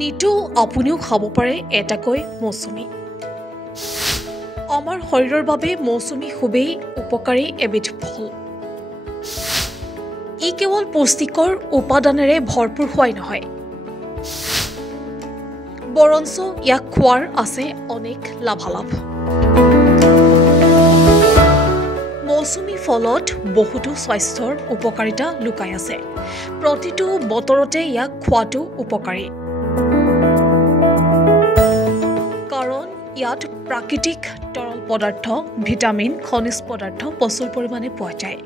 নিতৌ আপুনিও খাব পাৰে এটাকৈ মৌচুমী। আমাৰ শৰীৰৰ বাবে মৌচুমী খুবেই উপকাৰী এবিধ ফল। ই কেৱল পুষ্টিকৰ উপাদানেৰে ভৰপূৰ হোৱাই নহয়, বৰঞ্চ ইয়াক খোৱাৰ আছে অনেক লাভালাভ। মৌচুমী ফলত বহুতো স্বাস্থ্যৰ উপকাৰিতা লুকাই আছে। প্ৰতিটো বতৰতে ইয়াক খোৱাটো উপকাৰী, কাৰণ ইয়াত প্ৰাকৃতিক তৰল পদাৰ্থ, ভিটামিন, খনিজ পদাৰ্থ প্ৰচুৰ পৰিমাণে পোৱা যায়।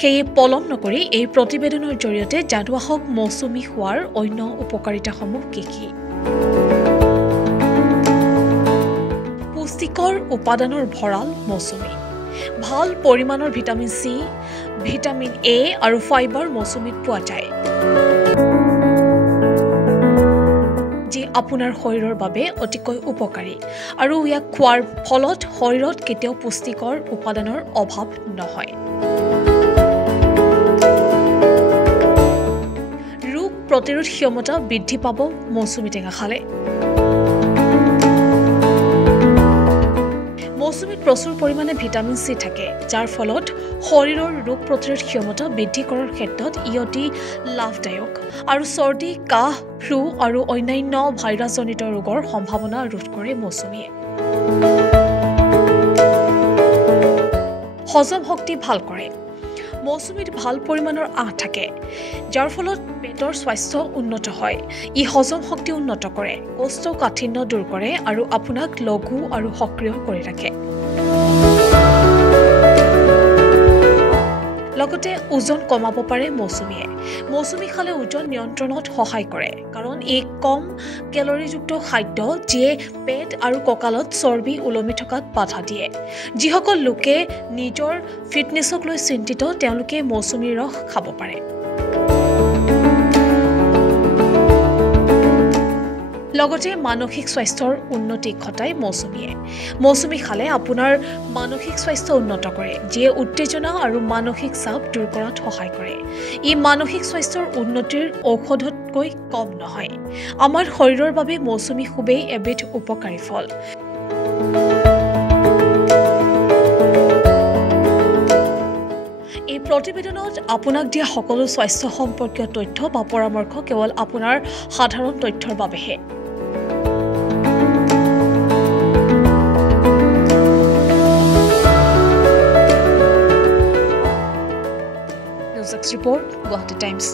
সেয়ে পলম নকৰি এই প্ৰতিবেদনৰ জৰিয়তে জানো আহক মৌচুমী খোৱাৰ অন্য উপকাৰিতাসমূহ কি কি। পুষ্টিকৰ উপাদানৰ ভঁৰাল মৌচুমী। ভাল পৰিমাণৰ ভিটামিন চি, ভিটামিন এ আৰু ফাইবাৰ মৌচুমীত পোৱা যায়, যি আপোনাৰ শৰীৰৰ বাবে অতিকৈ উপকাৰী আৰু ইয়াক খোৱাৰ ফলত শৰীৰত কেতিয়াও পুষ্টিকৰ উপাদানৰ অভাৱ নহয়। ৰোগ প্ৰতিৰোধ ক্ষমতা বৃদ্ধি পাব মৌচুমী টেঙা খালে। মৌচুমীত প্ৰচুৰ পৰিমাণে ভিটামিন চি থাকে, যাৰ ফলত শৰীৰৰ ৰোগ প্ৰতিৰোধ ক্ষমতা বৃদ্ধি কৰাৰ ক্ষেত্ৰত ই অতি লাভদায়ক আৰু চৰ্দি, কাহ, ফ্লু আৰু অন্যান্য ভাইৰাছজনিত ৰোগৰ সম্ভাৱনা ৰোধ কৰে মৌচুমীয়ে। হজম শক্তি ভাল কৰে। মৌচুমীত ভাল পৰিমাণৰ আঁহ থাকে, যাৰ ফলত পেটৰ স্বাস্থ্য উন্নত হয়। ই হজম শক্তি উন্নত কৰে, কোষ্ঠকাঠিন্য দূৰ কৰে আৰু আপোনাক লঘু আৰু সক্ৰিয় কৰি ৰাখে। লগতে ওজন কমাব পাৰে মৌচুমীয়ে। মৌচুমী খালে ওজন নিয়ন্ত্ৰণত সহায় কৰে, কাৰণ ই কম কেলৰিযুক্ত খাদ্য, যিয়ে পেট আৰু কঁকালত চৰ্বি ওলমি থকাত বাধা দিয়ে। যিসকল লোকে নিজৰ ফিটনেছক লৈ চিন্তিত, তেওঁলোকে মৌচুমীৰ ৰস খাব পাৰে। লগতে মানসিক স্বাস্থ্যৰ উন্নতি ঘটায় মৌচুমীয়ে। মৌচুমী খালে আপোনাৰ মানসিক স্বাস্থ্য উন্নত কৰে, যিয়ে উত্তেজনা আৰু মানসিক চাপ দূৰ কৰাত সহায় কৰে। ই মানসিক স্বাস্থ্যৰ উন্নতিৰ ঔষধতকৈ কম নহয়। আমাৰ শৰীৰৰ বাবে মৌচুমী খুবেই এবিধ উপকাৰী ফল। এই প্ৰতিবেদনত আপোনাক দিয়া সকলো স্বাস্থ্য সম্পৰ্কীয় তথ্য বা পৰামৰ্শ কেৱল আপোনাৰ সাধাৰণ তথ্যৰ বাবেহে। News x report, Guwahati times.